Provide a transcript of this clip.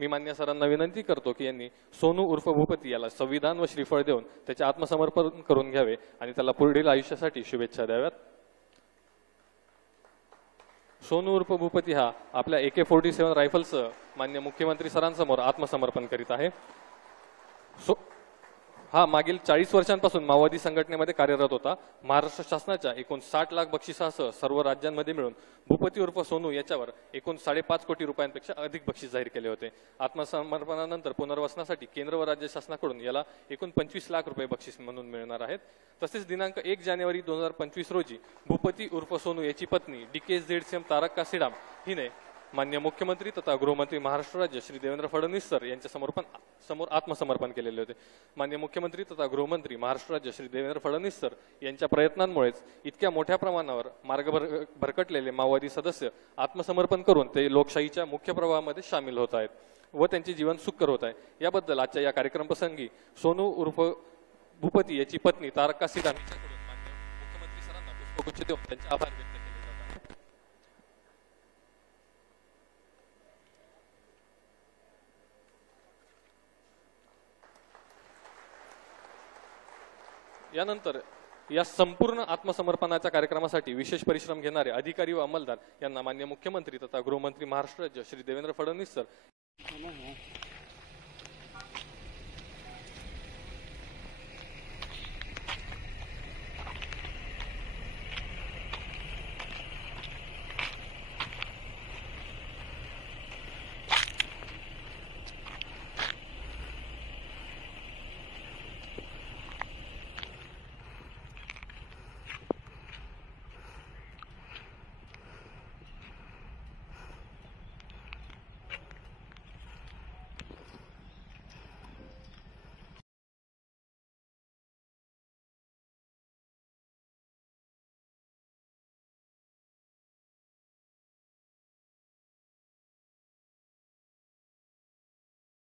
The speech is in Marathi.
मी मान्य सरांना विनंती करतो की यांनी सोनू उर्फ भूपती याला संविधान व श्रीफळ देऊन त्याचे आत्मसमर्पण करून घ्यावे आणि त्याला पुढील आयुष्यासाठी शुभेच्छा द्याव्यात। सोनू उर्फ भूपती हा आपल्या AK-47 रायफलसह मान्य मुख्यमंत्री सरांसमोर आत्मसमर्पण करीत आहे। हा मागील 40 वर्षांपासून माओवादी संघटनेमध्ये कार्यरत होता। महाराष्ट्र शासनाच्या एकूण 60 लाख बक्षिसासह सर्व राज्यांमध्ये मिळून भूपती उर्फ सोनू याच्यावर एकूण 5.5 कोटी रुपयांपेक्षा अधिक बक्षीस जाहीर केले होते। आत्मसमर्पणानंतर पुनर्वसनासाठी केंद्र व राज्य शासनाकडून याला एकूण 25 लाख रुपये बक्षीस म्हणून मिळणार आहेत। तसेच दिनांक 1 जानेवारी 2025 रोजी भूपती उर्फ सोनू याची पत्नी DKZCM तारक्का सीडाम हिने मान्य मुख्यमंत्री तथा गृहमंत्री महाराष्ट्र राज्य श्री देवेंद्र फडणवीस सर यांच्या समोर आत्मसमर्पण केलेले होते। मान्य मुख्यमंत्री तथा गृहमंत्री महाराष्ट्र राज्य श्री देवेंद्र फडणवीस सर यांच्या प्रयत्नांमुळेच इतक्या मोठ्या प्रमाणावर मार्ग भरकटलेले माओवादी सदस्य आत्मसमर्पण करून ते लोकशाहीच्या मुख्य प्रवाहामध्ये सामील होत आहेत व त्यांचे जीवन सुखकर होत आहे। याबद्दल आजच्या या कार्यक्रम प्रसंगी सोनू उर्फ भूपती याची पत्नी तारक्का सीडाम यांच्याकडून मान्य मुख्यमंत्री सरांना पुष्पगुच्छ देऊन त्यांचे आभार व्यक्त केले जात आहेत। यानंतर या संपूर्ण आत्मसमर्पणाच्या कार्यक्रमासाठी विशेष परिश्रम घेणारे अधिकारी व अंमलदार यांना मान्य मुख्यमंत्री तथा गृहमंत्री महाराष्ट्र राज्य श्री देवेंद्र फडणवीस सर